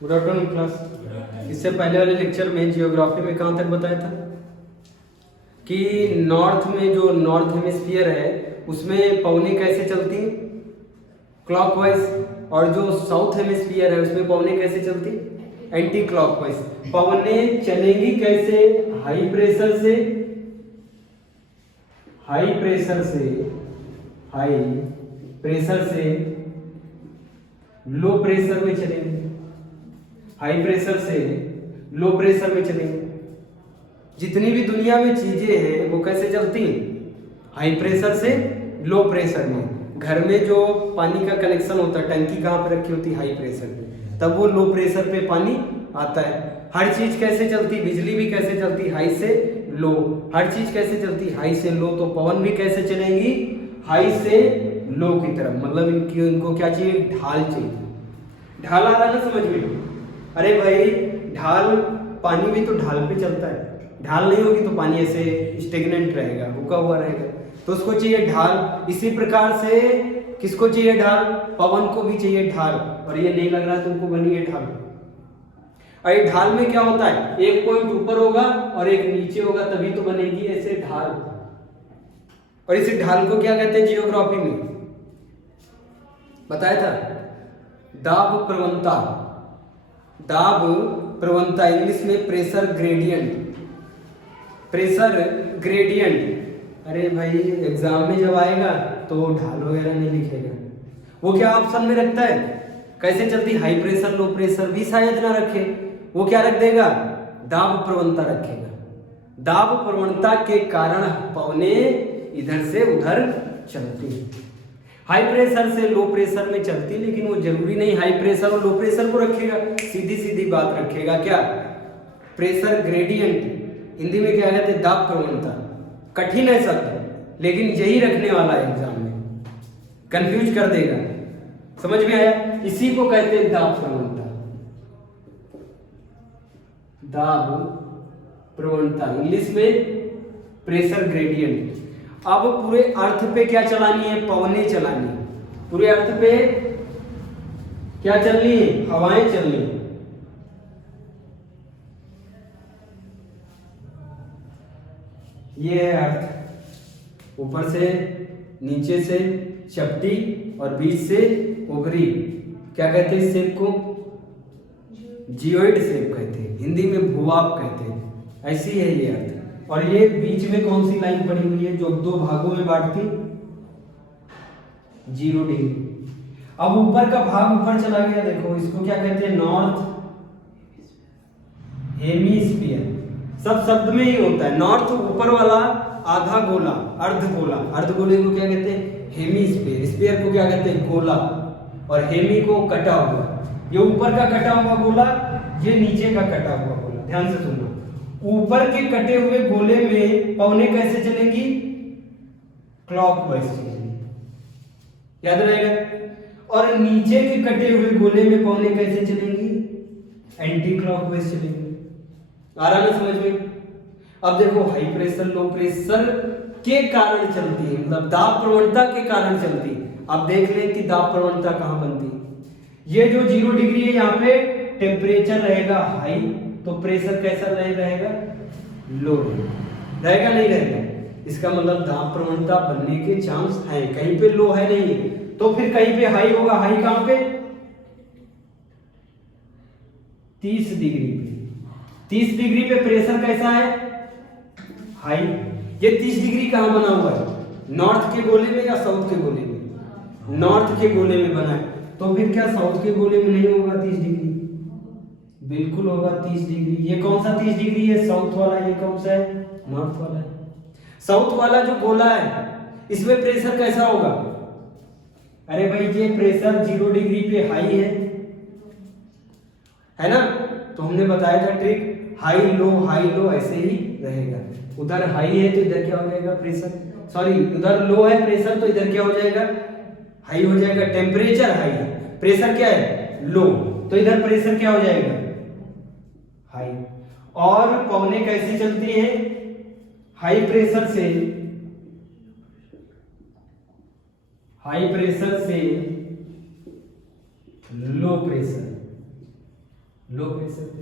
Good afternoon class. इससे पहले वाले लेक्चर में जियोग्राफी में कहाँ तक बताया था कि नॉर्थ में जो नॉर्थ हेमिस्फीयर है उसमें पवनें कैसे चलती हैं क्लॉकवाइज, और जो साउथ हेमिस्फीयर है उसमें पवनें कैसे चलती एंटी क्लॉकवाइज। पवनें चलेंगी कैसे? हाई प्रेशर से हाई प्रेशर से लो प्रेशर में चलेंगे, हाई प्रेशर से लो प्रेशर में चलेंगे। जितनी भी दुनिया में चीजें हैं वो कैसे चलती हैं? हाई प्रेशर से लो प्रेशर में। घर में जो पानी का कनेक्शन होता है, टंकी कहाँ पे रखी होती है? हाई प्रेशर पे, तब वो लो प्रेशर पे पानी आता है। हर चीज कैसे चलती? बिजली भी कैसे चलती? हाई से लो। हर चीज कैसे चलती? हाई से लो। तो पवन भी कैसे चलेंगी? हाई से लो की तरफ। मतलब इनको क्या चाहिए? ढाल चाहिए। ढाल आ रहा ना समझ में? अरे भाई ढाल, पानी भी तो ढाल पे चलता है। ढाल नहीं होगी तो पानी ऐसे स्टेगनेंट रहेगा, रुका हुआ रहेगा, तो उसको चाहिए ढाल। इसी प्रकार से किसको चाहिए ढाल? पवन को भी चाहिए ढाल। और ये नहीं लग रहा है तुमको बनी है ढाल। और ढाल में क्या होता है? एक पॉइंट ऊपर होगा और एक नीचे होगा, तभी तो बनेगी ऐसे ढाल। और इसी ढाल को क्या कहते हैं जियोग्राफी में? बताया था, दाब प्रवणता। दाब प्रवणता, इंग्लिश में प्रेशर ग्रेडियंट। Pressure gradient. अरे भाई एग्जाम में जब आएगा तो ढाल वगैरह नहीं लिखेगा, वो क्या ऑप्शन में रखता है? कैसे चलती? हाई प्रेशर लो प्रेशर भी शायद ना रखे, वो क्या रख देगा? दाब प्रवणता रखेगा। दाब प्रवणता के कारण पवनें इधर से उधर चलती हैं। हाई प्रेशर से लो प्रेशर में चलती, लेकिन वो जरूरी नहीं हाई प्रेशर और लो प्रेशर को रखेगा, सीधी सीधी बात रखेगा। क्या? Pressure gradient. हिंदी में क्या कहते हैं? दाब प्रवणता। कठिन है शब्द, लेकिन यही रखने वाला है एग्जाम में, कंफ्यूज कर देगा। समझ में आया? इसी को कहते हैं दाब प्रवणता। दाब प्रवणता, इंग्लिश में प्रेशर ग्रेडियंट। अब पूरे अर्थ पे क्या चलानी है? पवनें चलानी है। पूरे अर्थ पे क्या चलनी है? हवाएं चलनी है। ये है अर्थ। ऊपर से, नीचे से चपटी और बीच से ओवरी। क्या कहते हैं इस शेप को? जियोइड शेप कहते हैं, हिंदी में भूभाप कहते हैं। ऐसी है ये अर्थ। और ये बीच में कौन सी लाइन पड़ी हुई है जो दो भागों में बांटती? 0 डिग्री। अब ऊपर का भाग ऊपर चला गया, देखो इसको क्या कहते हैं? North hemisphere. सब शब्द में ही होता है। नॉर्थ ऊपर वाला आधा गोला, अर्धगोला। अर्धगोले को क्या कहते हैं? हेमिस्फीयर। स्फीयर को क्या कहते हैं? गोला। और हेमी को कटा हुआ। ये ऊपर का कटा हुआ गोला, ये नीचे का कटा हुआ गोला। ध्यान से सुनना, ऊपर के कटे हुए गोले में पवनें कैसे चलेंगी? क्लॉकवाइज चलेंगी, याद रहेगा। और नीचे के कटे हुए गोले में पवनें कैसे चलेंगी? एंटी क्लॉकवाइज चलेंगी। आ रहा ना समझ में? अब देखो, हाई प्रेशर लो प्रेशर के कारण चलती है, मतलब दाब प्रवणता के कारण चलती है। अब देख लें कि दाब प्रवणता कहां बनती है। ये जो 0 डिग्री है, यहाँ पे टेम्परेचर रहेगा हाई, तो प्रेशर कैसा रहेगा? लो रहेगा, नहीं रहेगा। इसका मतलब दाब प्रवणता बनने के चांस है। कहीं पे लो है नहीं है, तो फिर कहीं पे हाई होगा। हाई कहां पे? 30 डिग्री पे। 30 डिग्री पे प्रेशर कैसा है? हाई। ये 30 डिग्री कहां बना हुआ है? नॉर्थ के गोले में या साउथ के गोले में? नॉर्थ के गोले में बना है। तो फिर क्या साउथ के गोले में नहीं होगा 30 डिग्री? बिल्कुल होगा 30 डिग्री। ये कौन सा 30 डिग्री है? साउथ वाला। ये कौन सा है? नॉर्थ वाला है। साउथ वाला जो गोला है, इसमें प्रेशर कैसा होगा? अरे भाई ये प्रेशर 0 डिग्री पे हाई है ना? तो हमने बताया था ट्रिक, हाई लो ऐसे ही रहेगा। उधर हाई है तो इधर क्या हो जाएगा? प्रेशर, सॉरी उधर लो है प्रेशर, तो इधर क्या हो जाएगा? हाई हो जाएगा। टेम्परेचर हाई है, प्रेशर क्या है? लो, तो इधर प्रेशर क्या हो जाएगा? हाई। और पवनें कैसी चलती हैं? हाई प्रेशर से लो प्रेशर। लो प्रेशर पे।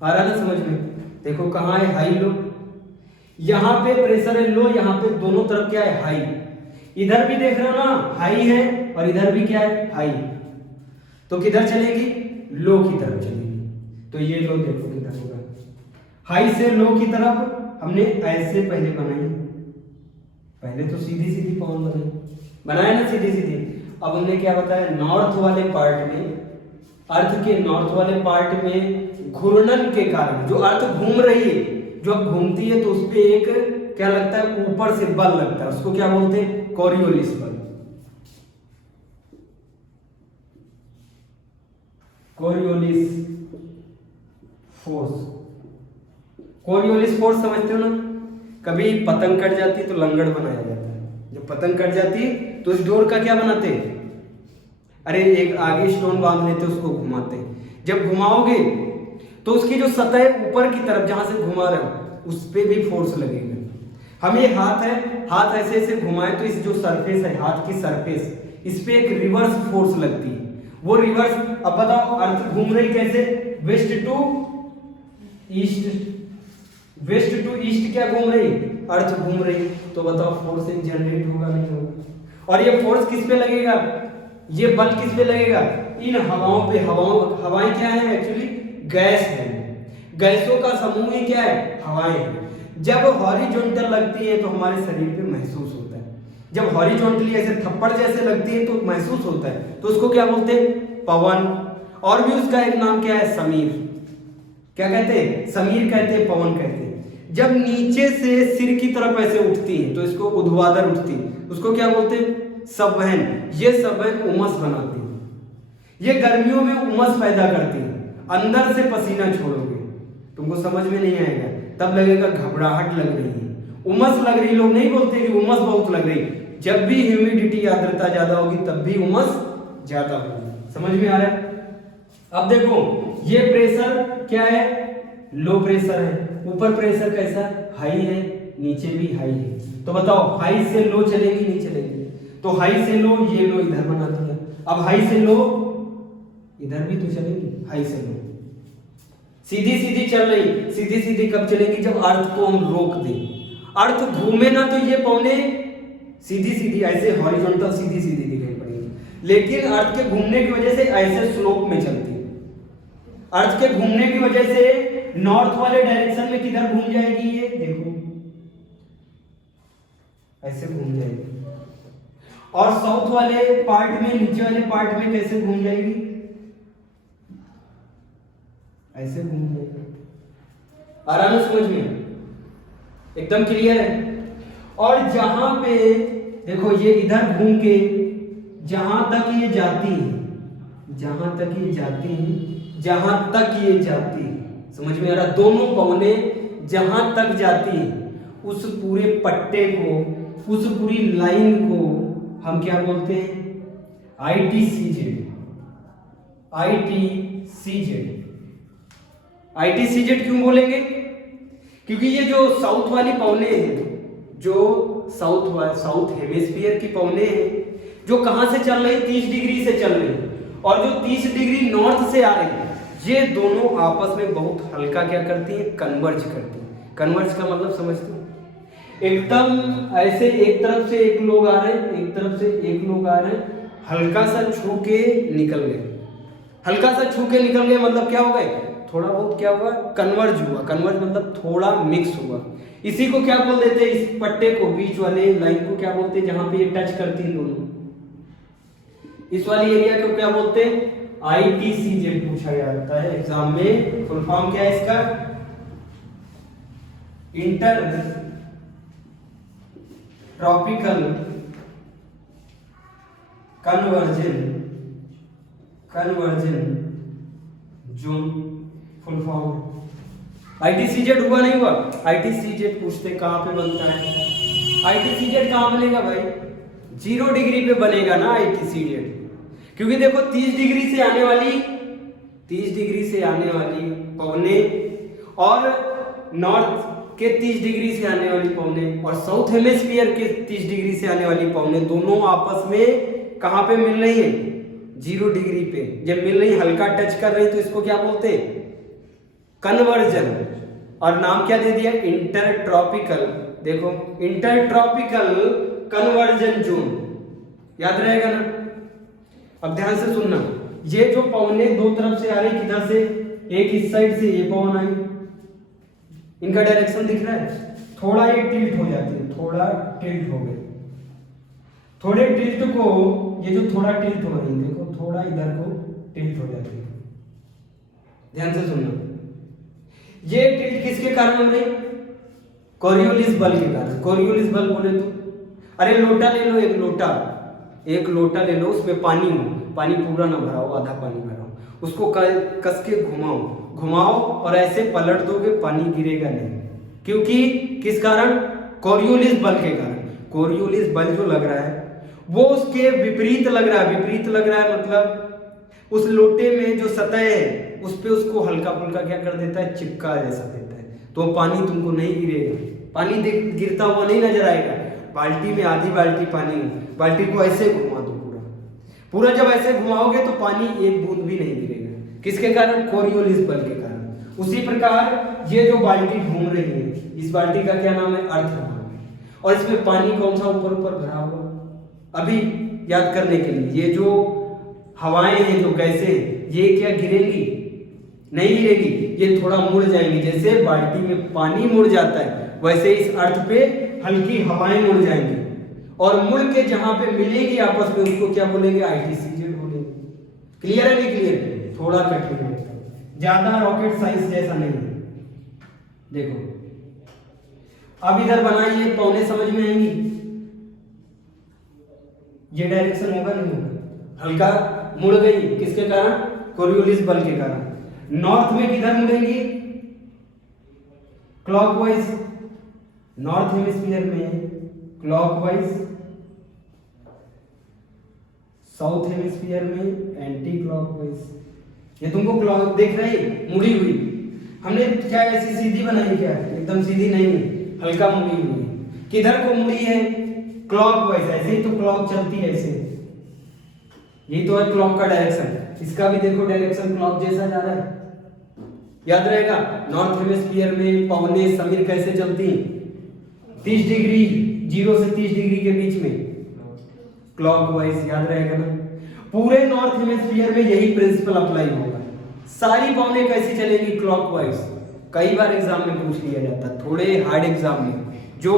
आ रहा ना समझ में? देखो कहाँ है हाई लो, यहाँ पे प्रेशर है लो, यहाँ पे दोनों तरफ क्या है हाई। इधर भी देख रहे हो ना हाई है और इधर भी क्या है हाई, तो किधर चलेगी? लो की तरफ चलेगी। तो ये लो देखो किधर होगा, हाई से लो की तरफ। हमने ऐसे पहले बनाई, पहले तो सीधी सीधी पवन बनाया ना सीधी सीधी। अब हमने क्या बताया, नॉर्थ वाले पार्ट में, अर्थ के नॉर्थ वाले पार्ट में घूर्णन के कारण जो अर्थ घूम रही है, जो अब घूमती है तो उस पे एक क्या लगता है, ऊपर से बल लगता है, उसको क्या बोलते हैं? कोरियोलिस बल। Coriolis force. कोरियोलिस फोर्स समझते हो ना? कभी पतंग कट जाती तो लंगड़ बनाया जाता है, जब पतंग कट जाती तो इस डोर का क्या बनाते? अरे एक आगे स्टोन बांध लेते, उसको घुमाते। जब घुमाओगे तो उसकी जो सतह है ऊपर की तरफ जहां से घुमा रहे हो उस पे भी फोर्स लगेगा। हम ये हाथ है, हाथ ऐसे ऐसे घुमाए तो इस जो सरफेस है हाथ की सरफेस, इस पे एक रिवर्स फोर्स लगती है। वो रिवर्स, अब बताओ अर्थ घूम रही कैसे? West to east, west to east क्या घूम रही? अर्थ घूम रही। तो बताओ फोर्स एक जनरेट होगा नहीं होगा? और ये फोर्स किस पे लगेगा? ये बल किस पे लगेगा? इन हवाओं पे। हवाएं क्या है? एक्चुअली गैस है, गैसों का समूह ही क्या है? हवाएं है। जब हॉरिजॉन्टल लगती है तो हमारे शरीर पे महसूस होता है, जब हॉरिजॉन्टली ऐसे थप्पड़ जैसे लगती है तो महसूस होता है, तो उसको क्या बोलते हैं? पवन। और भी उसका एक नाम क्या है? समीर। क्या कहते हैं? समीर कहते हैं, पवन कहते हैं। जब नीचे से सिर की तरफ ऐसे उठती है तो इसको ऊर्ध्वाधर उठती है, उसको क्या बोलते हैं? संवहन। ये संवहन उमस बनाती है, ये गर्मियों में उमस पैदा करती है। अंदर से पसीना छोड़ोगे, तुमको समझ में नहीं आएगा, तब लगेगा घबराहट लग रही है, उमस लग रही। लोग नहीं बोलते कि उमस बहुत लग रही, जब भी ह्यूमिडिटी आर्द्रता ज्यादा होगी तब भी उमस ज्यादा होगी। समझ में आ रहा है? अब देखो ये प्रेशर क्या है? लो प्रेशर है। ऊपर प्रेशर कैसा? हाई है, नीचे भी हाई है। तो बताओ हाई से लो चलेगी नहीं चलेगी? तो हाई से लो, ये लो इधर बना दिया। अब हाई से लो इधर भी तो चलेगी, हाई से लो सीधी सीधी चल रही। सीधी सीधी कब चलेगी? जब अर्थ को हम रोक दें। अर्थ घूमे ना तो ये पौने सीधी सीधी ऐसे हॉरिजॉन्टल सीधी सीधी दिखाई पड़ेगी, लेकिन अर्थ के घूमने की वजह से ऐसे स्लोप में चलती है। अर्थ के घूमने की वजह से नॉर्थ वाले डायरेक्शन में किधर घूम जाएगी? ये देखो ऐसे घूम जाएगी। और साउथ वाले पार्ट में, नीचे वाले पार्ट में कैसे घूम जाएगी? ऐसे घूम जाएगी। आराम से समझ में? एकदम क्लियर है। और जहां पे देखो ये इधर घूम के जहां तक ये जाती है, जहां तक ये जाती है, जहां तक ये जाती है, समझ में आ रहा? दोनों पवने जहां तक जाती है उस पूरे पट्टे को, उस पूरी लाइन को हम क्या बोलते हैं? ITCZ। ITCZ। ITCZ क्यों बोलेंगे? क्योंकि ये जो साउथ वाली पवने हैं, जो साउथ हेमिस्फीयर की पवने हैं, जो कहां से चल रही? 30 डिग्री से चल रही, और जो 30 डिग्री नॉर्थ से आ रही, ये दोनों आपस में बहुत हल्का क्या करती हैं? कन्वर्ज करती हैं। कन्वर्ज का मतलब समझते हो? एकदम ऐसे एक तरफ से एक लोग आ रहे हैं, एक तरफ से एक लोग आ रहे हैं, हल्का सा छू के निकल गए। हल्का सा छू के निकल गए मतलब क्या हो गए? थोड़ा बहुत क्या हुआ? कन्वर्ज हुआ। कन्वर्ज मतलब थोड़ा मिक्स हुआ। इसी को क्या बोल देते हैं? इस पट्टे को, बीच वाले लाइन को क्या बोलते हैं? जहां पे ये टच करती है दोनों, इस वाली एरिया को क्या बोलते हैं? ITCZ पूछा जाता है एग्जाम में। फुल फॉर्म क्या है इसका? Inter tropical conversion zone, full form. ITCZ हुआ नहीं हुआ? ITCZ पूछते कहां पे बनता है? ITCZ कहां बनेगा भाई? 0 डिग्री पे बनेगा ना ITCZ, क्योंकि देखो 30 डिग्री से आने वाली पवने और नॉर्थ के 30 डिग्री से आने वाली पवने और साउथ हेमिस्फीयर के 30 डिग्री से आने वाली पवने दोनों आपस में कहां पे मिल रही है? 0 डिग्री पे जब मिल रही, हल्का टच कर रही, तो इसको क्या बोलते हैं? कन्वर्जन। और नाम क्या दे दिया? इंटरट्रॉपिकल। देखो, इंटरट्रॉपिकल कन्वर्जन जोन, याद रहेगा ना? अब ध्यान से सुनना, ये जो पवनें दो तरफ से आ रही, किधर से? एक इस साइड से ये पवन आई, इनका डायरेक्शन दिख रहा है? थोड़ा ये टिल्ट हो जाती है, थोड़ा टिल्ट हो गई। थोड़े टिल्ट को, ये जो थोड़ा टिल्ट हो रही है, देखो थोड़ा इधर को टिल्ट हो जाती है। ध्यान से सुनना, ये टिल्ट किसके कारण हो रही? कोरियोलिस बल के कारण। कोरियोलिस बल बोले तो, अरे लोटा ले लो, एक लोटा ले लो, उसमें पानी हो, पानी पूरा ना भरा हो, आधा पानी भरा हो, उसको कस के घुमाओ और ऐसे पलट दोगे, पानी गिरेगा नहीं। क्योंकि किस कारण? कोरियोलिस बल के कारण। कोरियोलिस बल जो लग रहा है वो उसके विपरीत लग रहा है। विपरीत लग रहा है मतलब उस लोटे में जो सतह है उस पे उसको हल्का फुल्का क्या कर देता है? चिपका जैसा देता है, तो पानी तुमको नहीं गिरेगा, पानी गिरता हुआ नहीं नजर आएगा। बाल्टी में आधी बाल्टी पानी हो, बाल्टी को ऐसे घुमा दो, पूरा जब ऐसे घुमाओगे तो पानी एक बूंद भी नहीं गिरेगा। किसके कारण? कोरियोलिस बल के कारण। उसी प्रकार ये जो बाल्टी घूम रही है, इस बाल्टी का क्या नाम है? अर्थ नाम है। और इसमें पानी कौन सा ऊपर ऊपर भरा हुआ? अभी याद करने के लिए, ये जो हवाएं हैं, जो गैसें हैं, ये क्या गिरेंगी? नहीं गिरेगी, ये थोड़ा मुड़ जाएंगी। जैसे बाल्टी में पानी मुड़ जाता है, वैसे इस अर्थ पे हल्की हवाएं मुड़ जाएंगी, और मुड़ के जहां पे मिलेगी आपस में, उसको क्या बोलेंगे? आईटीसीजेड बोलेंगे। क्लियर है? नहीं क्लियर? थोड़ा कठिन है, ज्यादा रॉकेट साइंस जैसा नहीं है। देखो, अब इधर बनाइए, पौने समझ में आएंगी। ये डायरेक्शन होगा नहीं होगा? हल्का मुड़ गई, किसके कारण? कोरियोलिस बल के कारण। नॉर्थ में किधर मुड़ेंगी? क्लॉकवाइज। नॉर्थ हेमिस्फीयर में क्लॉकवाइज, साउथ हेमिस्फीयर में एंटी क्लॉकवाइज। ये तुमको क्लॉक देख रही मुड़ी हुई, हमने क्या ऐसी सीधी बनाई? क्या एकदम सीधी नहीं, हल्का मुड़ी हुई। किधर को मुड़ी है? क्लॉकवाइज। ऐसे ही तो क्लॉक चलती है, ऐसे। यही तो है क्लॉक का डायरेक्शन। इसका भी देखो डायरेक्शन क्लॉक जैसा जा रहा है, याद रहेगा? नॉर्थ हेमिस्फीयर में पवनें समीर कैसे चलती? 30 डिग्री, 0 से 30 डिग्री के बीच में, क्लॉकवाइज। याद रहेगा ना? पूरे नॉर्थ हेमिस्फीयर में यही प्रिंसिपल अप्लाई होगा। सारी पवनें कैसी चलेंगी? क्लॉकवाइज। कई बार एग्जाम में पूछ लिया जाता है, थोड़े हार्ड एग्जाम में, जो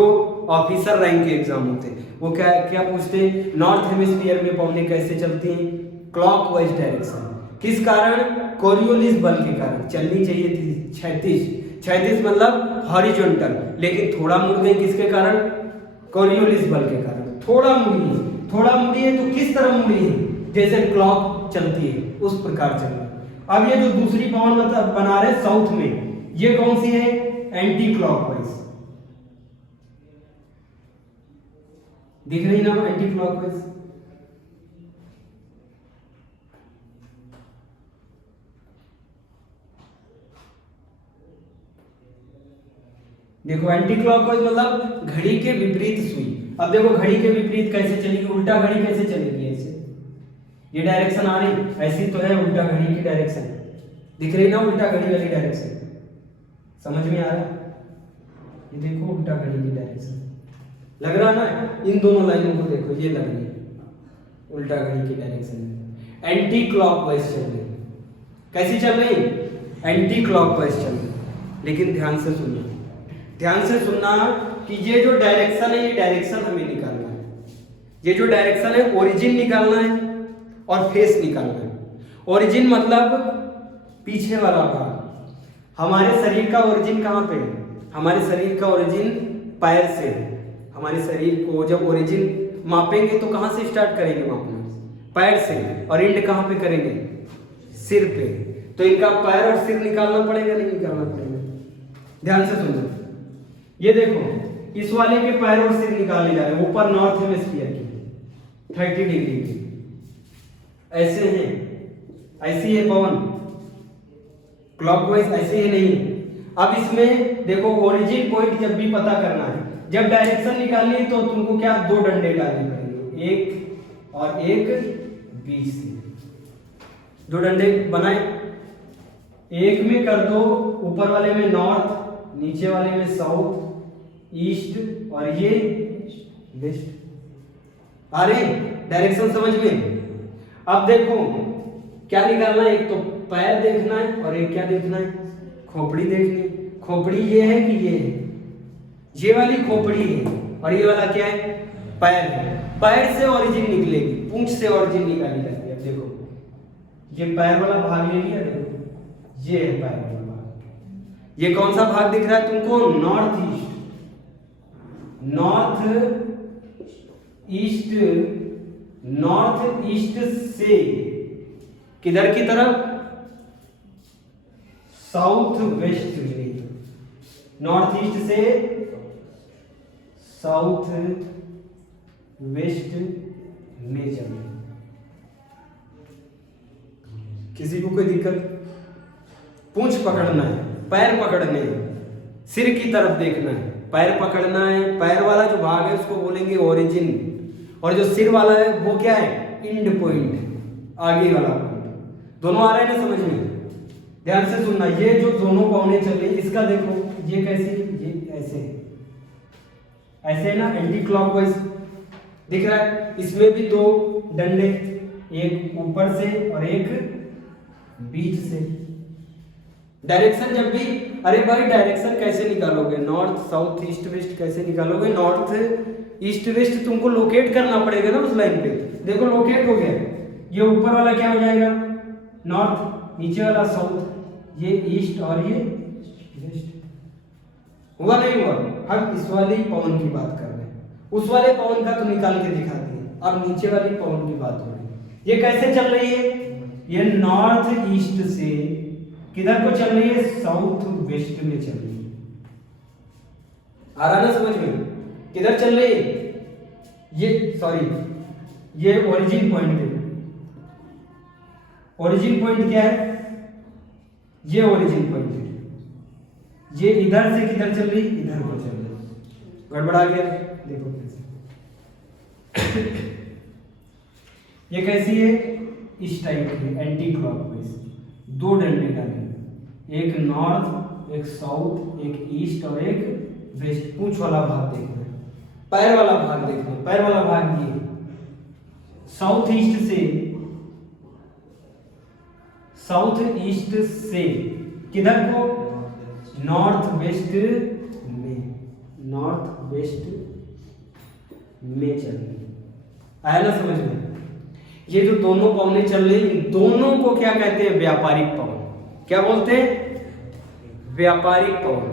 ऑफिसर रैंक के एग्जाम होते हैं, वो क्या क्या पूछते हैं? नॉर्थ हेमिस्फीयर में पवनें कैसे चलती हैं? Clockwise direction. किस कारण? कोरियोलिस बल के कारण। चलनी चाहिए थी 36 मतलब हॉरिजॉन्टल, लेकिन थोड़ा मुड़ गई, किसके कारण? कोरियोलिस बल के कारण। थोड़ा मुड़ी है तो किस तरह मुड़ी है? जैसे क्लॉक चलती है उस प्रकार चल रही। अब ये जो दूसरी पवन मतलब बना रहे साउथ में, ये कौन सी है? Anti clockwise. दिख रही ना एंटी क्लॉकवाइज? देखो, एंटी क्लॉकवाइज मतलब घड़ी के विपरीत सुई। अब देखो घड़ी के विपरीत कैसे चलेगी? उल्टा घड़ी कैसे चलेगी? ऐसे ये डायरेक्शन आ रही, ऐसी तो है उल्टा घड़ी की डायरेक्शन। दिख रही ना उल्टा घड़ी वाली डायरेक्शन? समझ में आ रहा है? ये देखो उल्टा घड़ी की डायरेक्शन लग रहा ना? इन दोनों लाइनों को देखो, ये लग रही है उल्टा घड़ी की डायरेक्शन में। एंटी क्लॉकवाइज चल रही। कैसी चल रही? एंटी क्लॉकवाइज चल रही। लेकिन ध्यान से सुनना कि ये जो डायरेक्शन है, ये डायरेक्शन हमें निकालना है। ये जो डायरेक्शन है, ओरिजिन निकालना है और फेस निकालना है। ओरिजिन मतलब पीछे वाला भाग। हमारे शरीर का ओरिजिन कहाँ पे है? हमारे शरीर का ओरिजिन पैर से है। हमारे शरीर को जब ओरिजिन मापेंगे तो कहाँ से स्टार्ट करेंगे मापना? पैर से। और एंड कहाँ पे करेंगे? सिर पे। तो इनका पैर और सिर निकालना पड़ेगा, नहीं निकालना पड़ेगा? ध्यान से सुनो, ये देखो इस वाले के पैर और सिर निकाले जा रहे हैं ऊपर नॉर्थ हेमिस्फीयर की 30 डिग्री की, ऐसे हैं, ऐसी है पवन क्लॉकवाइज, ऐसे ही नहीं। अब इसमें देखो ओरिजिन पॉइंट जब भी पता करना है, जब डायरेक्शन निकालनी है तो तुमको क्या 2 डंडे डालने पड़ेंगे, एक और एक बीच से। दो डंडे बनाए, एक में कर दो ऊपर वाले में नॉर्थ, नीचे वाले में साउथ, ईस्ट और ये वेस्ट। आ रहे डायरेक्शन समझ में? अब देखो क्या निकालना है, एक तो पैर देखना है और एक क्या देखना है, खोपड़ी देखनी। खोपड़ी ये है कि ये है, ये वाली खोपड़ी है और ये वाला क्या है, पैर है। पैर से ओरिजिन निकलेगी, पूंछ से ओरिजिन निकाली जाती है। अब देखो ये पैर वाला भाग ले लिया, देखो ये है पैर वाला भाग। ये कौन सा भाग दिख रहा है तुमको, नॉर्थ ईस्ट। नॉर्थ ईस्ट से किधर की तरफ, साउथ वेस्ट में। नॉर्थ ईस्ट से साउथ वेस्ट में चले। किसी को कोई दिक्कत? पूंछ पकड़ना है, पैर पकड़ने हैं, सिर की तरफ देखना है, पैर पकड़ना है। पैर वाला जो भाग है उसको बोलेंगे ओरिजिन, और जो सिर वाला है वो क्या है, एंड पॉइंट, आगे वाला पॉइंट। दोनों आ रहे हैं ना समझ में? ध्यान से सुनना, ये जो दोनों पौने चल रहे हैं, इसका देखो ये कैसे, ये ऐसे ऐसे है ना, एंटी क्लॉकवाइज दिख रहा है। इसमें भी दो डंडे, एक ऊपर से और एक बीच से। डायरेक्शन जब भी, अरे भाई डायरेक्शन कैसे निकालोगे, नॉर्थ साउथ ईस्ट वेस्ट कैसे निकालोगे? नॉर्थ ईस्ट वेस्ट तुमको लोकेट करना पड़ेगा ना उस लाइन पे। देखो लोकेट हो गया, ये ऊपर वाला क्या हो जाएगा, नॉर्थ, नीचे वाला साउथ, ये ईस्ट और ये वेस्ट। हुआ नहीं हुआ? हम इस वाले पवन की बात कर रहे हैं, उस वाले पवन का तो निकाल के दिखा दिए, अब नीचे वाली पवन की बात हो रही है। ये कैसे चल रही है, ये नॉर्थ ईस्ट से किधर को चल रही है, साउथ वेस्ट में चल रही है। आ रहा ना समझ में? किधर चल रही है, ये सॉरी ये ओरिजिन पॉइंट है। ओरिजिन पॉइंट क्या है, ये ओरिजिन पॉइंट है। ये इधर से किधर चल रही, इधर को चल रही। गड़बड़ा गया, देखो कैसे ये कैसी है, इस टाइप की एंटी क्लॉकवाइज। दो डंडे डाले, एक नॉर्थ, एक साउथ, एक ईस्ट और एक वेस्ट। पूंछ वाला भाग देखना है, पैर वाला भाग देखना है। पैर वाला भाग ये साउथ ईस्ट से, साउथ ईस्ट से किधर को, नॉर्थ वेस्ट में, नॉर्थ वेस्ट में चल रही। आया ना समझ में? ये जो दोनों पवने चल रही, दोनों को क्या कहते हैं, व्यापारिक पवन। क्या बोलते हैं, व्यापारिक पवन।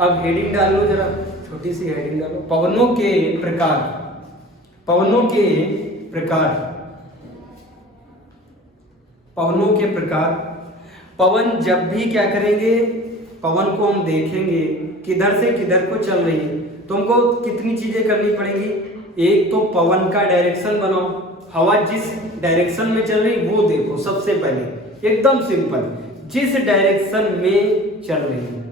अब हेडिंग डाल लो जरा, छोटी सी हेडिंग डालो, पवनों के प्रकार। पवनों के प्रकार, पवनों के प्रकार। पवन जब भी क्या करेंगे, पवन को हम देखेंगे किधर से किधर को चल रही है, तो हमको कितनी चीजें करनी पड़ेंगी। एक तो पवन का डायरेक्शन बनाओ, हवा जिस डायरेक्शन में चल रही वो देखो सबसे पहले, एकदम सिंपल, जिस डायरेक्शन में चल रही है।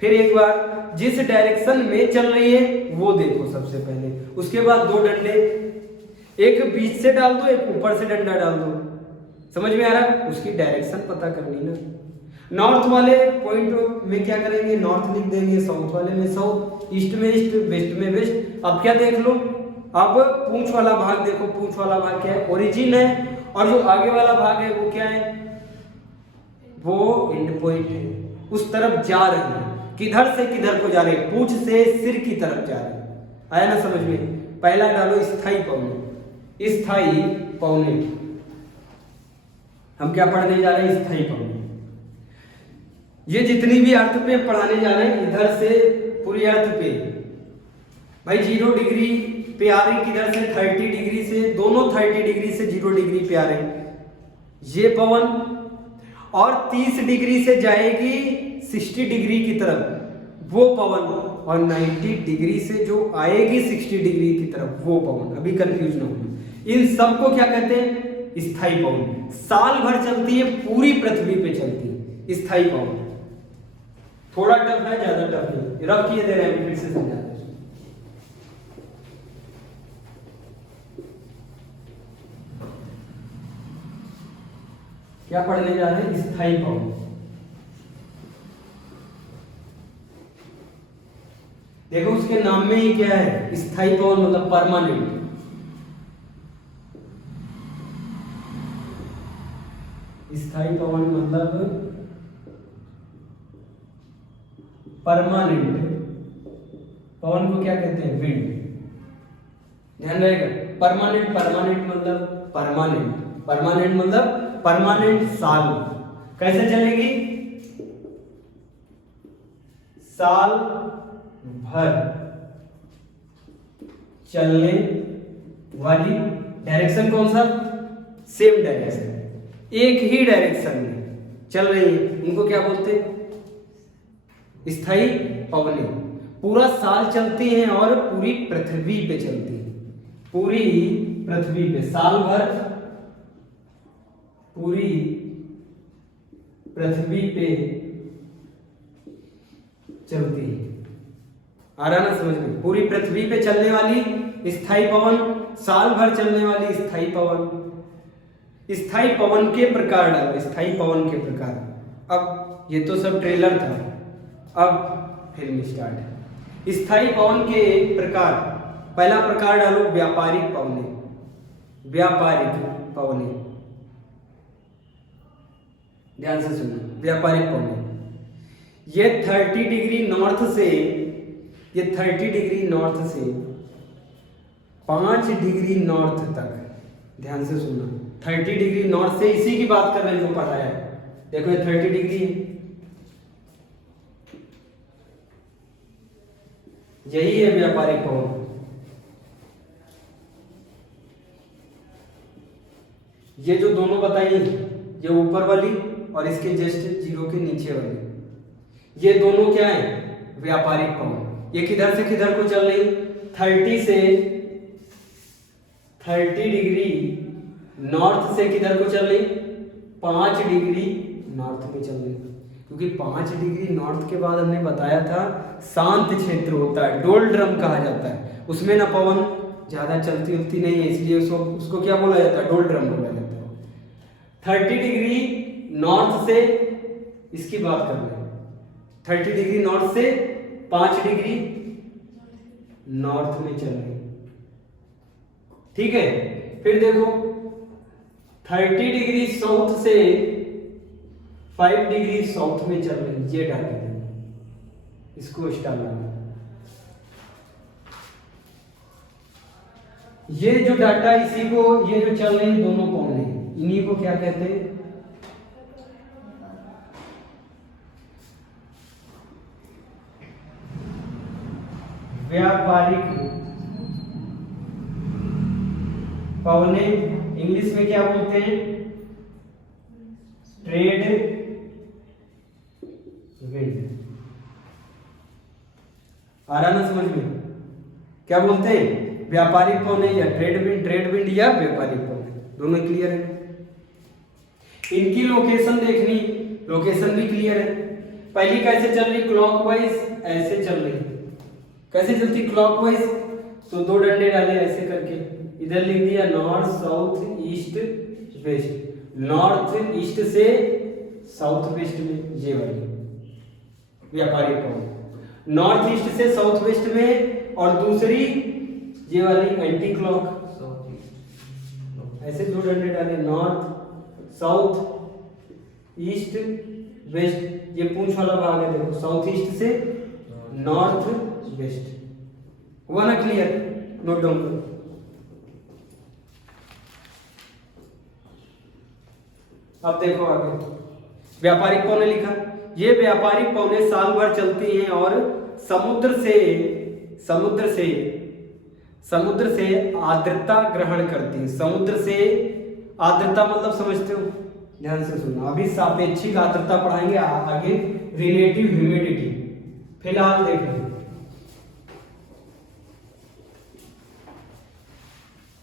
फिर एक बार जिस डायरेक्शन में चल रही है वो देखो सबसे पहले। उसके बाद दो डंडे, एक बीच से डाल दो, एक ऊपर से डंडा डाल दो। समझ में आ रहा है? उसकी डायरेक्शन पता करनी ना। नॉर्थ वाले पॉइंट में क्या करेंगे, नॉर्थ लिख देंगे, साउथ वाले में साउथ, ईस्ट में ईस्ट, वेस्ट में वेस्ट। अब क्या देख लो, अब पूंछ वाला भाग देखो, पूंछ वाला भाग क्या है, ओरिजिन है, और जो आगे वाला भाग है वो क्या है, वो एंड पॉइंट है। उस तरफ जा रहे हैं, किधर से किधर को जा रहे हैं, पूंछ से सिर की तरफ जा रहे हैं। आया ना समझ में? पहला डालो स्थायी पौने। स्थायी पौने हम क्या पढ़ने जा रहे हैं, स्थायी पौने। ये जितनी भी अर्थ पे पढ़ाने जा रहे हैं, इधर से पूरी अर्थ पे भाई 0 डिग्री पे आ रही, किधर से 30 डिग्री से, दोनों 30 डिग्री से 0 डिग्री पे आ रहे ये पवन, और 30 डिग्री से जाएगी 60 डिग्री की तरफ वो पवन, और 90 डिग्री से जो आएगी 60 डिग्री की तरफ वो पवन। अभी कंफ्यूज ना हो, इन सबको क्या कहते हैं, स्थायी पवन। साल भर चलती है, पूरी पृथ्वी पे चलती है स्थायी पवन। थोड़ा टफ है, ज्यादा टफ नहीं, रफ किए दे रहे हैं, फिर से समझाते हैं। क्या पढ़ने जा रहे हैं? स्थायी पवन। देखो उसके नाम में ही क्या है, स्थायी पवन मतलब परमानेंट। स्थायी पवन मतलब परमानेंट। पवन को क्या कहते हैं? विंड। ध्यान रहेगा, परमानेंट, परमानेंट मतलब परमानेंट, परमानेंट मतलब परमानेंट साल। कैसे चलेगी? साल भर चलने वाली। डायरेक्शन कौन सा? सेम डायरेक्शन, एक ही डायरेक्शन में चल रही है, उनको क्या बोलते हैं? स्थायी पवनें। पूरा साल चलती हैं और पूरी पृथ्वी पे चलती हैं, पूरी पृथ्वी पे साल भर पूरी पृथ्वी पे चलती है। आ रहा ना समझ में? पूरी पृथ्वी पे चलने वाली स्थायी पवन, साल भर चलने वाली स्थायी पवन। स्थायी पवन के प्रकार डालो, स्थायी पवन के प्रकार। अब ये तो सब ट्रेलर था, अब फिल्म स्टार्ट है। स्थायी पवन के प्रकार, पहला प्रकार डालो व्यापारिक पवने। व्यापारिक पवने, ध्यान से सुनो, व्यापारिक पवने। ये 30 डिग्री नॉर्थ से, ये 30 डिग्री नॉर्थ से 5 डिग्री नॉर्थ तक, ध्यान से सुनना, 30 डिग्री नॉर्थ से, इसी की बात कर रहे हैं जो पढ़ाया है। देखो ये 30 डिग्री है, यही है व्यापारिक पवन। ये जो दोनों बताइए, ये ऊपर वाली और इसके जस्ट जीरो के नीचे वाली, ये दोनों क्या है? व्यापारिक पवन। ये किधर से किधर को चल रही? 30 से 30 डिग्री नॉर्थ से किधर को चल रही? 5 डिग्री नॉर्थ में चल रही। क्योंकि 5 डिग्री नॉर्थ के बाद हमने बताया था शांत क्षेत्र होता है, डोल ड्रम कहा जाता है, उसमें ना पवन ज्यादा चलती उलती नहीं है, इसलिए उसको क्या बोला जाता है? डोल ड्रम बोला जाता है। 30 डिग्री नॉर्थ से, इसकी बात कर रहे हैं, 30 डिग्री नॉर्थ से 5 डिग्री नॉर्थ में चल रही, ठीक है। फिर देखो 30 डिग्री साउथ से 5 डिग्री साउथ में चल रही, ये डाल देंगे, इसको स्टार लगाना। ये जो डाटा, इसी को, ये जो चल रही दोनों पवने, इन्हीं को क्या कहते हैं? व्यापारिक पवने। इंग्लिश में क्या बोलते हैं? Trade wind. आ रहा ना समझ में? क्या बोलते हैं? व्यापारिक पवने या ट्रेड विंड, ट्रेड विंड या व्यापारिक पवने, दोनों क्लियर है। इनकी लोकेशन देखनी, लोकेशन भी क्लियर है। पहली कैसे चल रही? क्लॉकवाइज, ऐसे चल रही। कैसे चलती? क्लॉकवाइज। तो 2 डंडे डाले ऐसे करके, इधर लिख दिया north south east west, north east से साउथ वेस्ट में, ये वाली व्यापारिक पवन। नॉर्थ ईस्ट से साउथ वेस्ट में, और दूसरी ये वाली एंटी क्लॉक, ऐसे 2 डंडे डाले, नॉर्थ साउथ ईस्ट वेस्ट। ये पूंछ वाला भाग है, देखो साउथ ईस्ट से नॉर्थ वेस्ट, हुआ ना क्लियर? नोट डाउन करो। अब देखो आगे, व्यापारिक पवने लिखा। ये व्यापारिक पवने साल भर चलती हैं और समुद्र से आर्द्रता ग्रहण करती हैं। समुद्र से आर्द्रता मतलब समझते हो? ध्यान से सुनना, अभी सापेक्षिक आर्द्रता पढ़ाएंगे, आगे रिलेटिव ह्यूमिडिटी। फिलहाल देख लो,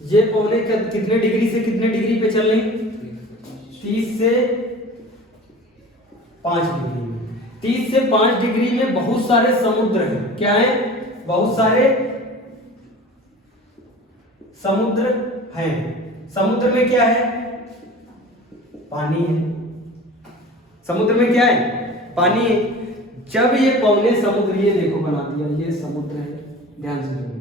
ये पवने कितने डिग्री से कितने डिग्री पे चल रही? 30 से 5 डिग्री में। 30 से 5 डिग्री में बहुत सारे समुद्र हैं। क्या है? बहुत सारे समुद्र हैं। समुद्र में क्या है? पानी है। समुद्र में क्या है? पानी है। जब ये पवने समुद्र, ये देखो बना दिया, ये समुद्र है, ध्यान से सुनो,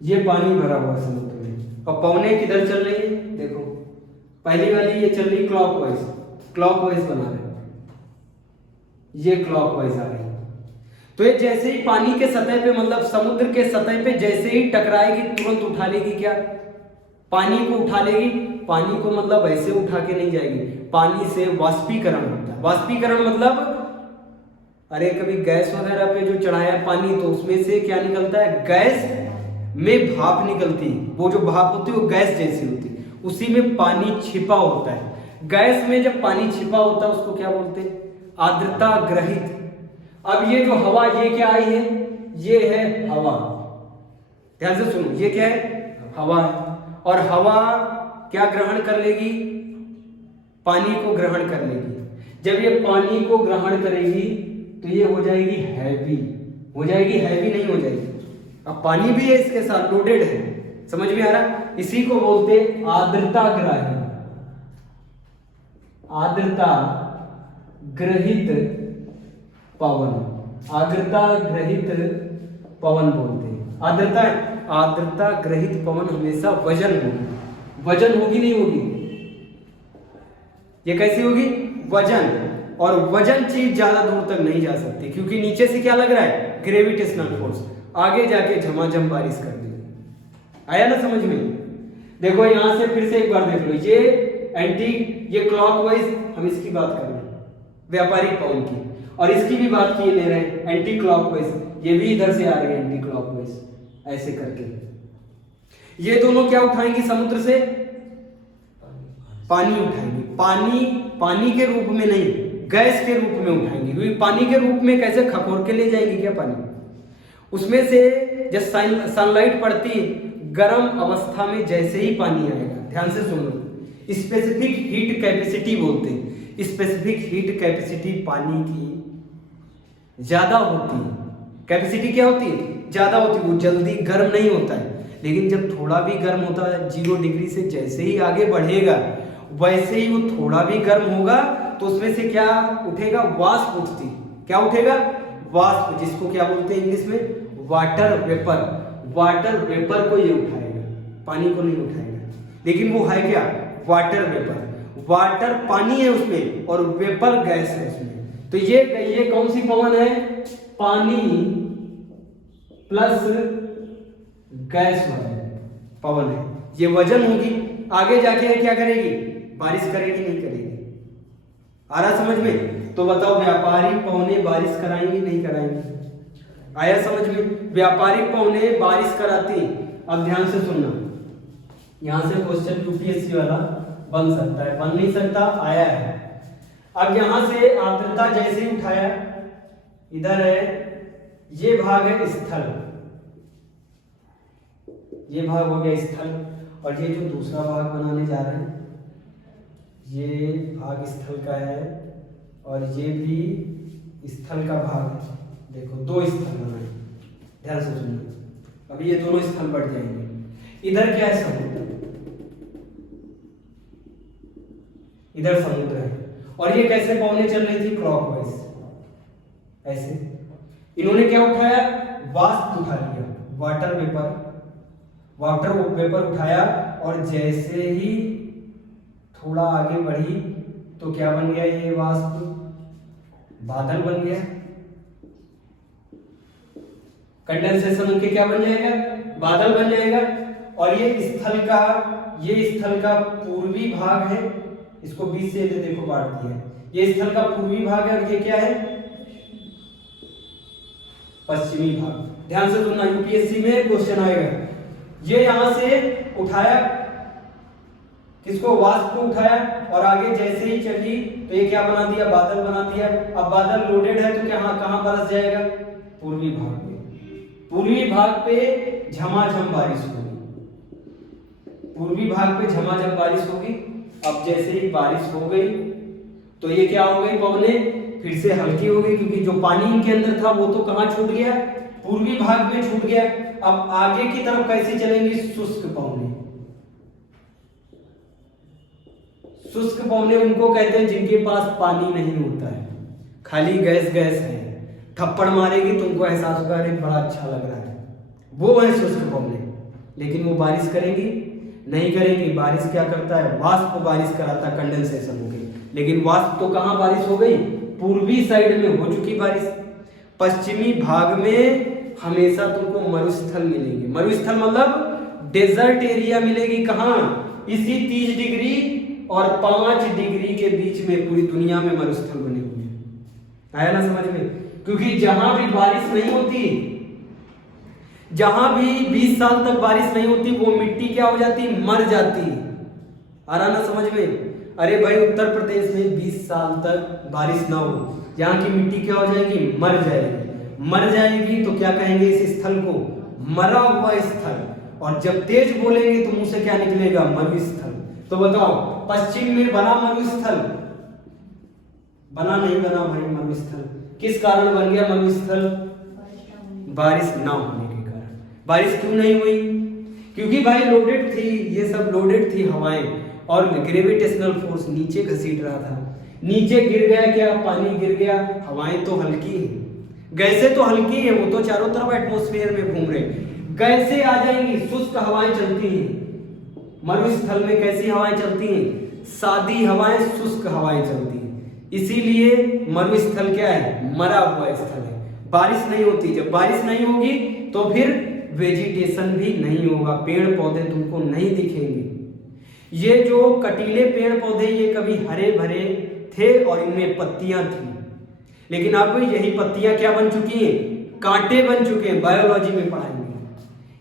ये पानी भरा हुआ समुद्र में, और पवने किधर चल रही है? देखो पहली वाली ये चल रही क्लॉकवाइज, क्लॉकवाइज बना रहे, ये क्लॉकवाइज आ रही है। तो ये जैसे ही पानी के सतह पे, मतलब समुद्र के सतह पे जैसे ही टकराएगी, तुरंत उठा लेगी क्या? पानी को उठा लेगी। पानी को मतलब ऐसे उठा के नहीं जाएगी, पानी से वाष्पीकरण होता है। वाष्पीकरण मतलब, अरे कभी गैस वगैरह पे जो चढ़ाया पानी, तो उसमें से क्या निकलता है? गैस में भाप निकलती है। वो जो भाप होती है वो गैस जैसी होती है, उसी में पानी छिपा होता है। गैस में जब पानी छिपा होता है उसको क्या बोलते हैं? आर्द्रता ग्रहित। अब ये जो हवा, ये क्या आई है? ये है हवा, ध्यान से सुनो, ये क्या है? हवा है। और हवा क्या ग्रहण कर लेगी? पानी को ग्रहण कर लेगी। जब ये पानी को ग्रहण करेगी तो ये हो जाएगी हैवी, हो जाएगी हैवी, नहीं हो जाएगी। अब पानी भी है इसके साथ, लोडेड है, समझ में आ रहा? इसी को बोलते आर्द्रता ग्राही, आर्द्रता ग्रहित पवन, आर्द्रता ग्रहित पवन बोलते हैं। आर्द्रता ग्रहित पवन हमेशा वजन होगी, वजन होगी नहीं होगी? ये कैसी होगी? वजन। और वजन चीज ज्यादा दूर तक नहीं जा सकती, क्योंकि नीचे से क्या लग रहा है? ग्रेविटेशनल फोर्स, आगे जाके झमाझम बारिश कर देगी। आया ना समझ में? देखो यहां से फिर से एक बार देख लो, ये एंटी, ये क्लॉकवाइज, हम इसकी बात कर रहे हैं व्यापारिक पवन की, और इसकी भी बात किए ले रहे हैं एंटी क्लॉकवाइज, ये भी इधर से आ रही है एंटी क्लॉकवाइज, ऐसे करके। ये दोनों क्या उठाएंगी समुद्र से? पानी उठाएंगी। पानी के रूप में नहीं, गैस के रूप में उठाएंगी, क्योंकि पानी के रूप में कैसे खखोर के ले जाएंगी क्या पानी? उसमें से जब सनलाइट पड़ती है, गर्म अवस्था में जैसे ही पानी आएगा, ध्यान से सुन लो, स्पेसिफिक हीट कैपेसिटी बोलते हैं। स्पेसिफिक हीट कैपेसिटी पानी की ज्यादा होती है। कैपेसिटी क्या होती है? ज्यादा होती है। वो जल्दी गर्म नहीं होता है, लेकिन जब थोड़ा भी गर्म होता है, 0 डिग्री से जैसे ही आगे बढ़ेगा, वैसे ही वो थोड़ा भी गर्म होगा तो उसमें से क्या उठेगा? वाष्प उठती। क्या उठेगा? वाष्प, जिसको क्या बोलते हैं इंग्लिश में? Water vapour. वाटर वेपर को ये उठाएगा, पानी को नहीं उठाएगा। लेकिन वो है क्या? Water vapour. वाटर पानी है उसमें और वेपर गैस है उसमें। तो ये कौन सी पवन है? पानी प्लस गैस वाली पवन है। ये वजन होगी, आगे जाके क्या करेगी? बारिश करेगी नहीं करेगी? आ रहा समझ में? तो बताओ, व्यापारिक पवनें बारिश कराएंगी नहीं कराएंगी? आया समझ में? व्यापारिक पवनें बारिश कराती। अब ध्यान से सुनना, यहां से क्वेश्चन यूपीएससी वाला बन सकता है, बन नहीं सकता, आया है। अब यहां से आर्द्रता जैसे ही उठाया, इधर है, ये भाग है स्थल, ये भाग हो गया स्थल, और ये जो दूसरा भाग बनाने जा रहे हैं, ये भाग स्थल का है, और ये भी स्थल का भाग है। देखो 2 स्थल बनाए, ध्यान से सुनना। अभी ये दोनों स्थल बढ़ जाएंगे। इधर क्या है? समुद्र, इधर समुद्र है, और ये कैसे पवनें चल रही थी? क्लॉकवाइज, ऐसे। इन्होंने क्या उठाया? वाष्प उठा लिया, वाटर वेपर उठाया, और जैसे ही थोड़ा आगे बढ़ी तो क्या बन गया? ये वाष्प बादल बन गया। कंडेंसेशन होके क्या बन जाएगा? बादल बन जाएगा। और ये स्थल का पूर्वी भाग है, इसको बीच से देखो बांट दिया है। ये स्थल का पूर्वी भाग है, और ये क्या है? पश्चिमी भाग। ध्यान से सुनना, यूपीएससी में क्वेश्चन आएगा। ये यहां से उठाया, किसको? वाष्प को उठाया, और आगे जैसे ही चली तो ये क्या बना दिया? बादल बना दिया। अब बादल लोडेड है तो क्या कहां बरस जाएगा? पूर्वी भाग पे। पूर्वी भाग पे झमाझम बारिश होगी, पूर्वी भाग पे झमाझम बारिश होगी। अब जैसे ही बारिश हो गई तो ये क्या हो गई? पवनें फिर से हल्की हो गई, क्योंकि जो पानी इनके अंदर था वो तो कहां छूट गया? पूर्वी भाग में छूट गया। अब आगे की तरफ कैसे चलेंगी? शुष्क पवनें, शुष्क पौधे उनको कहते हैं जिनके पास पानी नहीं होता है, खाली गैस गैस है। थप्पड़ मारेगी तुमको एहसास होगा अरे बड़ा अच्छा लग रहा है, वो है शुष्क पौधे। लेकिन वो बारिश करेंगी नहीं करेंगी। बारिश क्या करता है, वाष्प बारिश कराता है, कंडेंसेशन हो गई। लेकिन वाष्प तो कहाँ बारिश हो गई, पूर्वी साइड में हो चुकी बारिश। पश्चिमी भाग में हमेशा तुमको मरुस्थल मिलेंगे। मरुस्थल मतलब डेजर्ट एरिया मिलेगी। कहाँ, इसी 30 डिग्री और 5 डिग्री के बीच में पूरी दुनिया में मरुस्थल बने हुए हैं। आया ना समझ में? क्योंकि जहां भी बारिश नहीं होती, जहां भी 20 साल तक बारिश नहीं होती, वो मिट्टी क्या हो जाती, मर जाती। आ रहा ना समझ में? अरे भाई उत्तर प्रदेश में 20 साल तक बारिश ना हो, यहाँ की मिट्टी क्या हो जाएगी, मर जाएगी। मर जाएगी तो क्या कहेंगे इस स्थल को, मरा हुआ स्थल। और जब तेज बोलेंगे तो मुंह से क्या निकलेगा, मरुस्थल। तो बताओ पश्चिम में बना मरुस्थल, बना नहीं बना भाई मरुस्थल? किस कारण बन गया मरुस्थल, बारिश ना होने के कारण। बारिश क्यों नहीं हुई, क्योंकि भाई लोडेड थी, ये सब लोडेड थी हवाएं, और ग्रेविटेशनल फोर्स नीचे घसीट रहा था। नीचे गिर गया क्या, पानी गिर गया। हवाएं तो हल्की है, गैसें तो हल्की है, वो तो चारों तरफ एटमॉस्फेयर में घूम रहे। गैसें आ जाएंगी, शुष्क हवाएं चलती हैं। मरुस्थल में कैसी हवाएं चलती हैं, सादी हवाएं, शुष्क हवाएं चलती हैं। इसीलिए मरुस्थल क्या है, मरा हुआ स्थल है। बारिश नहीं होती, जब बारिश नहीं होगी तो फिर वेजिटेशन भी नहीं होगा, पेड़ पौधे तुमको नहीं दिखेंगे। ये जो कटीले पेड़ पौधे ये कभी हरे भरे थे और इनमें पत्तियां थी, लेकिन अब यही पत्तियां क्या बन चुकी हैं, कांटे बन चुके हैं। बायोलॉजी में पढ़ाएंगे,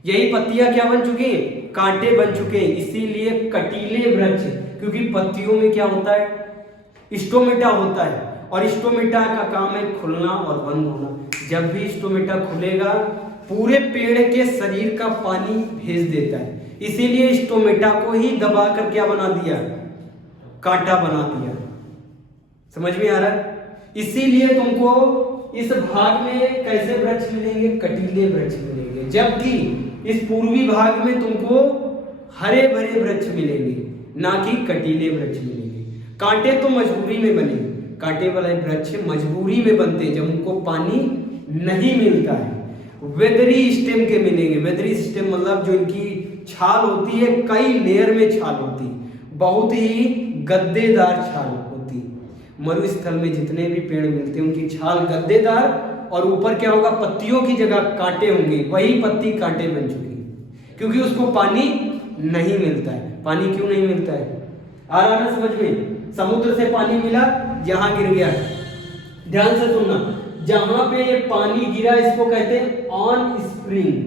यही पत्तियां क्या बन चुकी हैं, कांटे बन चुके हैं। इसीलिए कटीले वृक्ष, क्योंकि पत्तियों में क्या होता है, स्टोमेटा होता है, और स्टोमेटा का काम है खुलना और बंद होना। जब भी स्टोमेटा खुलेगा पूरे पेड़ के शरीर का पानी भेज देता है। इसीलिए स्टोमेटा को ही दबाकर क्या बना दिया, कांटा बना दिया। समझ में आ रहा है? इसीलिए तुमको इस भाग में कैसे वृक्ष मिलेंगे, कटीले वृक्ष मिलेंगे, जबकि इस पूर्वी भाग में तुमको हरे भरे वृक्ष मिलेंगे, ना कि कटीले वृक्ष मिलेंगे। कांटे तो मजबूरी में बने, कांटे वाले वृक्ष मजबूरी में बनते हैं जब उनको पानी नहीं मिलता है। वेदरी स्टेम के मिलेंगे। वेदरी स्टेम मतलब जो इनकी छाल होती है, कई लेयर में छाल होती है, बहुत ही गद्देदार छाल होती है। मरुस्थल में जितने भी पेड़ मिलते हैं उनकी छाल गद्देदार, और ऊपर क्या होगा, पत्तियों की जगह कांटे होंगे। वही पत्ती कांटे बन चुकी है, क्योंकि उसको पानी नहीं मिलता है। पानी क्यों नहीं मिलता है, आ रहा ना समझ में? समुद्र से पानी मिला, यहाँ गिर गया। ध्यान से सुनना, जहां पे ये पानी गिरा इसको कहते हैं on spring,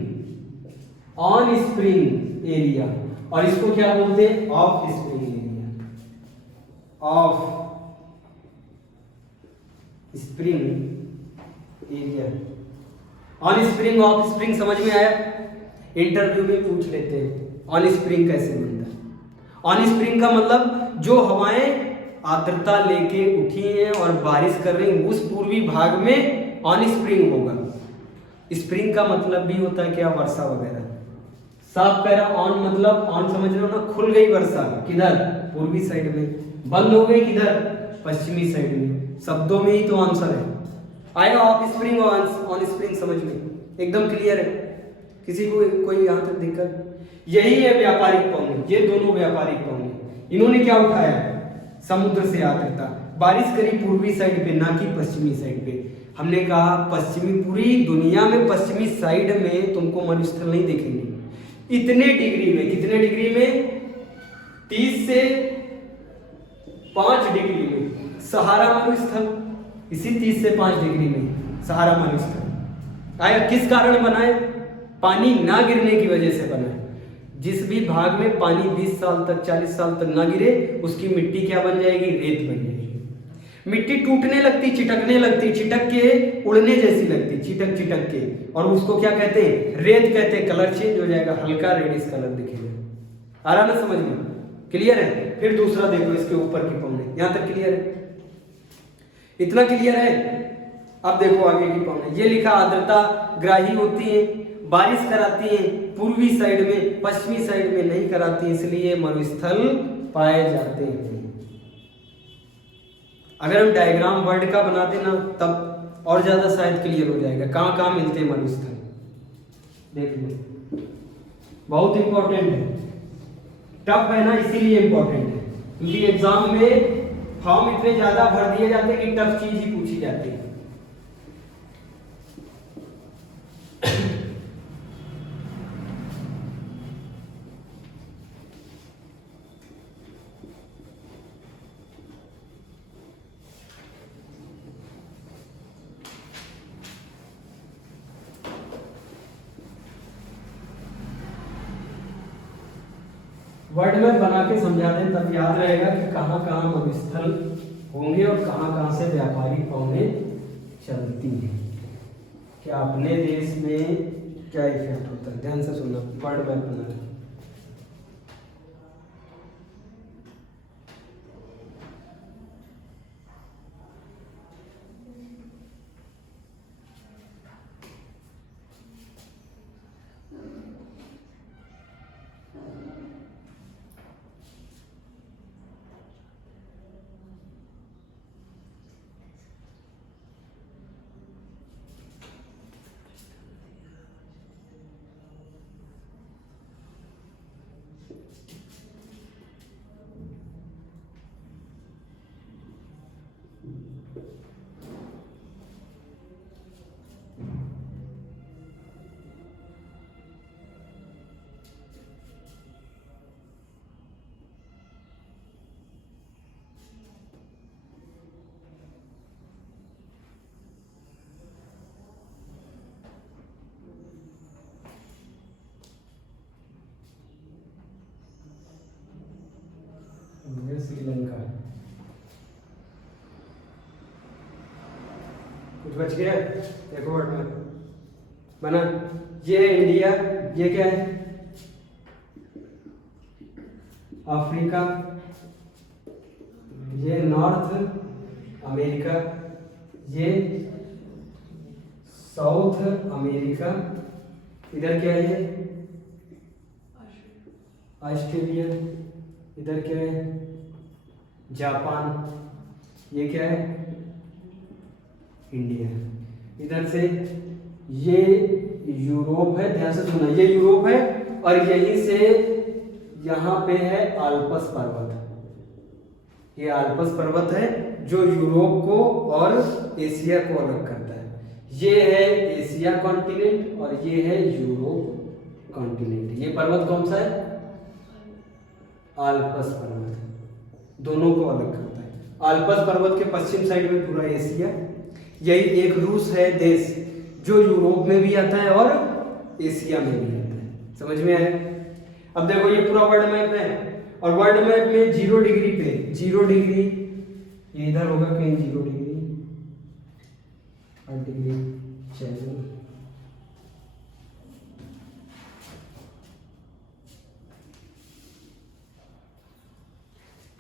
on spring area, और इसको क्या बोलते हैं, of spring area. Of spring area, on spring, of spring समझ में आया? इंटरव्यू में पूछ लेते हैं ऑन स्प्रिंग कैसे बनता है। ऑन स्प्रिंग का मतलब जो हवाएं आर्द्रता लेके उठी हैं और बारिश कर रही हैं, उस पूर्वी भाग में ऑन स्प्रिंग होगा। स्प्रिंग का मतलब भी होता है क्या, वर्षा वगैरह। साफ कह रहा, ऑन मतलब ऑन समझ रहे हो ना, खुल गई वर्षा, किधर, पूर्वी साइड में, बंद हो गई किधर, पश्चिमी साइड में। शब्दों में ही तो आंसर है। आया ऑफ स्प्रिंग और ऑन स्प्रिंग समझ में, एकदम क्लियर है? किसी को कोई यहां तक दिक्कत? यही है व्यापारिक पौधे, ये दोनों व्यापारिक पौधे। इन्होंने क्या उठाया, समुद्र से आर्द्रता, बारिश करी पूर्वी साइड पे, ना कि पश्चिमी साइड पे। हमने कहा पश्चिमी, पूरी दुनिया में पश्चिमी साइड में तुमको मरुस्थल नहीं देखेंगे। इतने डिग्री में, कितने डिग्री में, 30 से 5 डिग्री में सहारा मरुस्थल, इसी 30 से 5 डिग्री में सहारा मरुस्थल आया। किस कारण बना है, पानी ना गिरने की वजह से बना है। जिस भी भाग में पानी 20 साल तक, 40 साल तक ना गिरे, उसकी मिट्टी क्या बन जाएगी, रेत बन जाएगी। मिट्टी टूटने लगती, चिटकने लगती, चिटक के उड़ने जैसी लगती, चिटक चिटक के, और उसको क्या कहते हैं, रेत कहते हैं। कलर चेंज हो जाएगा, हल्का रेडिश कलर दिखेगा। आ रहा ना समझ में, क्लियर है? फिर दूसरा देखो, इसके ऊपर की पौधे, यहां तक क्लियर है? इतना क्लियर है? अब देखो आगे की पौधे, ये लिखा आर्द्रता ग्राही होती है, बारिश कराती है, पूर्वी साइड में, पश्चिमी साइड में नहीं कराती, इसलिए मरुस्थल पाए जाते हैं। अगर हम डायग्राम वर्ड का बनाते ना तब और ज़्यादा शायद क्लियर हो जाएगा कहाँ कहाँ मिलते हैं मरुस्थल। देख लो, बहुत इंपॉर्टेंट है, टफ है ना इसीलिए इंपॉर्टेंट है, क्योंकि एग्जाम में फॉर्म इतने ज़्यादा भर दिए जाते हैं कि टफ चीज़ ही पूछी जाती है। वर्ड मैप बना के समझा दें तब याद रहेगा कि कहाँ कहाँ मरुस्थल होंगे और कहाँ कहाँ से व्यापारी फॉर्में चलती हैं, क्या अपने देश में क्या इफेक्ट होता है। ध्यान से सुनना, वर्ड मैप बना रहे। श्रीलंका, कुछ बच गया? देखो वर्ड मैप बना, ये है इंडिया, ये क्या है? अफ्रीका, ये नॉर्थ अमेरिका, ये साउथ अमेरिका, इधर क्या है? ये ऑस्ट्रेलिया, इधर क्या है? जापान, ये क्या है? इंडिया। इधर से ये यूरोप है, ध्यान से सुनना, ये यूरोप है और यहीं से यहाँ पे है आल्प्स पर्वत। ये आल्प्स पर्वत है जो यूरोप को और एशिया को अलग करता है। ये है एशिया कॉन्टिनेंट और ये है यूरोप कॉन्टिनेंट। ये पर्वत कौन सा है? आल्प्स पर्वत, दोनों को अलग करता है। आल्प्स पर्वत के पश्चिम साइड में पूरा एशिया, यही एक रूस है देश जो यूरोप में भी आता है और एशिया में भी आता है। समझ में आया? अब देखो ये पूरा वर्ल्ड मैप है और वर्ल्ड मैप में 0 डिग्री पे 0 डिग्री, ये इधर होगा कहीं 0 डिग्री 8 डिग्री चलो,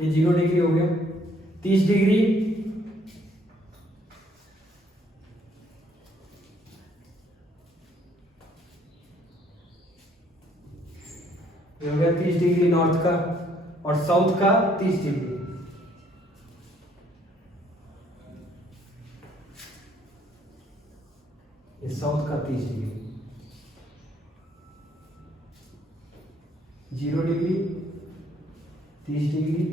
ये 0 डिग्री हो गया। 30 डिग्री ये हो गया 30 डिग्री नॉर्थ का, और साउथ का 30 डिग्री। ये साउथ का 30 डिग्री, 0 डिग्री 30 डिग्री,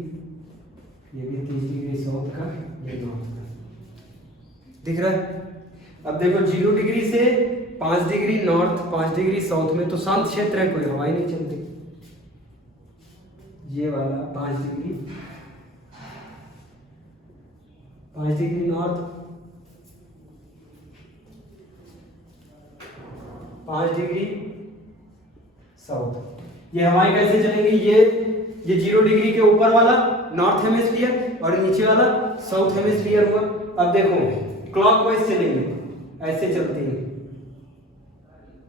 ये भी 30 डिग्री साउथ का, ये नॉर्थ का। दिख रहा है? अब देखो 0 डिग्री से 5 डिग्री नॉर्थ 5 डिग्री साउथ में तो शांत क्षेत्र है, कोई हवा ही नहीं चलती। ये वाला 5 degree 5 degree north 5 degree south, ये हवाएं कैसे चलेंगी? ये 0 डिग्री के ऊपर वाला नॉर्थ हेमिस्फीयर और नीचे वाला साउथ हेमिस्फीयर हुआ। अब देखो क्लॉकवाइज चलेंगे, ऐसे चलती है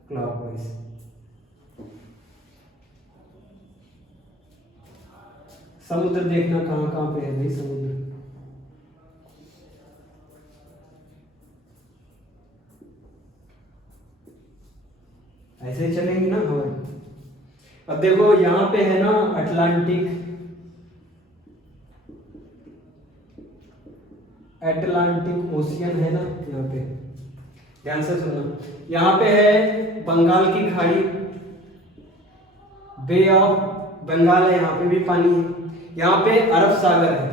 क्लॉकवाइज। समुद्र देखना कहाँ कहाँ पे है भाई समुद्र, ऐसे चलेंगी ना हवा। अब देखो यहाँ पे है ना अटलांटिक, अटलांटिक ओशियन है ना यहाँ पे, ध्यान से सुनना। यहाँ पे है बंगाल की खाड़ी, बे ऑफ बंगाल है, यहाँ पे भी पानी है। यहाँ पे अरब सागर है,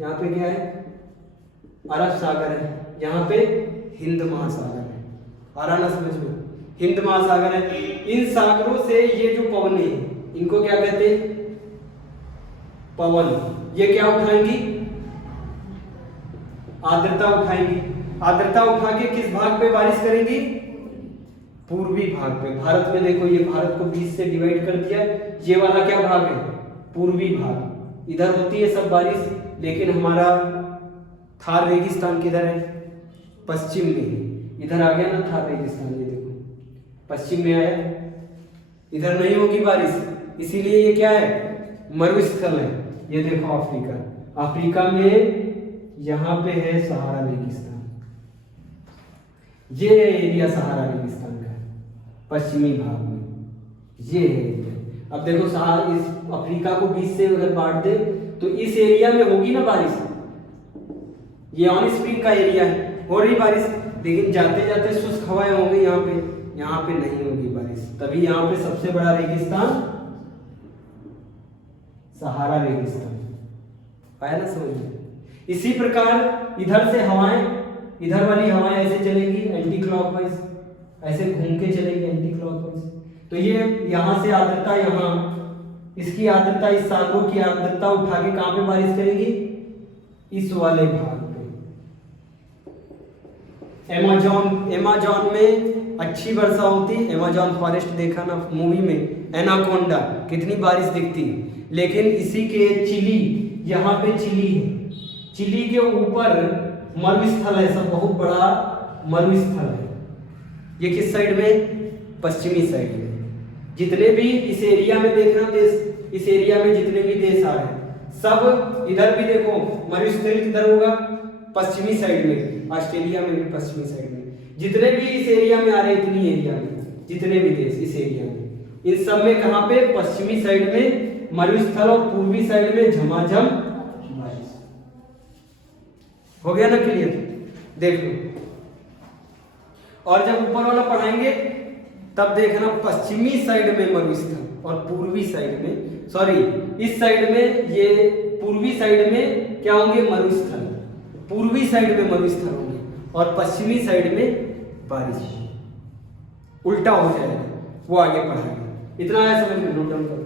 यहाँ पे क्या है, अरब सागर है। यहाँ पे हिंद महासागर है, आ रहा ना समझ में, हिंद महासागर है। इन सागरों से ये जो पवनें हैं इनको क्या कहते हैं, पवन। ये क्या उठाएंगी, आर्द्रता उठाएंगी। आर्द्रता उठा के किस भाग पे बारिश करेंगी, पूर्वी भाग पे। भारत में देखो, ये भारत को 20 से डिवाइड कर दिया, ये वाला क्या भाग है, पूर्वी भाग। इधर होती है सब बारिश, लेकिन हमारा थार रेगिस्तान किधर है, पश्चिम में है। इधर आ गया ना थार रेगिस्तान, ये देखो पश्चिम में आया, इधर नहीं होगी बारिश, इसीलिए ये क्या है, मरुस्थल है। ये देखो अफ्रीका, अफ्रीका में यहाँ पे है सहारा रेगिस्तान, ये एरिया सहारा रेगिस्तान का है, पश्चिमी भाग में ये एरिया। अब देखो इस अफ्रीका को 20 से अगर बांट दे तो इस एरिया में होगी ना बारिश, ये ऑन स्प्रिंग का एरिया है, हो रही बारिश, लेकिन जाते जाते शुष्क हवाएं होंगी यहाँ पे नहीं होगी बारिश। तभी यहाँ पे सबसे बड़ा रेगिस्तान सहारा रेगिस्तान, आया ना समझ में। इसी प्रकार इधर से हवाएं, इधर वाली हवाएं ऐसे चलेगी एंटी क्लॉकवाइज, ऐसे घूम के चलेगी एंटी क्लॉकवाइज। तो ये यहाँ से आर्द्रता, यहाँ इसकी आर्द्रता, इस सागरों की आर्द्रता उठा के कहाँ पे बारिश करेगी, इस वाले भाग पे। अमेज़न में अच्छी वर्षा होती, अमेज़न फॉरेस्ट देखा ना मूवी में, एनाकोंडा, कितनी बारिश दिखती। लेकिन इसी के चिली, यहाँ पे चिली है, चिली के ऊपर मरुस्थल है, सब बहुत बड़ा मरुस्थल है। ये किस साइड में, पश्चिमी साइड में। जितने भी इस एरिया में देख रहे हो देश, इस एरिया में जितने भी देश आ रहे हैं सब, इधर भी देखो मरुस्थल किधर होगा, पश्चिमी साइड में। ऑस्ट्रेलिया में भी पश्चिमी साइड में। जितने भी इस एरिया में आ रहे हैं, इतनी एरिया में जितने भी देश इस एरिया में, इन सब में कहाँ पे, पश्चिमी साइड में मरुस्थल और पूर्वी साइड में झमाझम बारिश। हो गया ना क्लियर, देख लो। और जब ऊपर वाला पढ़ाएंगे तब देखना, पश्चिमी साइड में मरुस्थल और पूर्वी साइड में, सॉरी इस साइड में, ये पूर्वी साइड में क्या होंगे, मरुस्थल, पूर्वी साइड में मरुस्थल होंगे और पश्चिमी साइड में बारिश। उल्टा हो जाएगा, वो आगे पढ़ाएंगे। इतना है समझ में, नोट डाउन करो।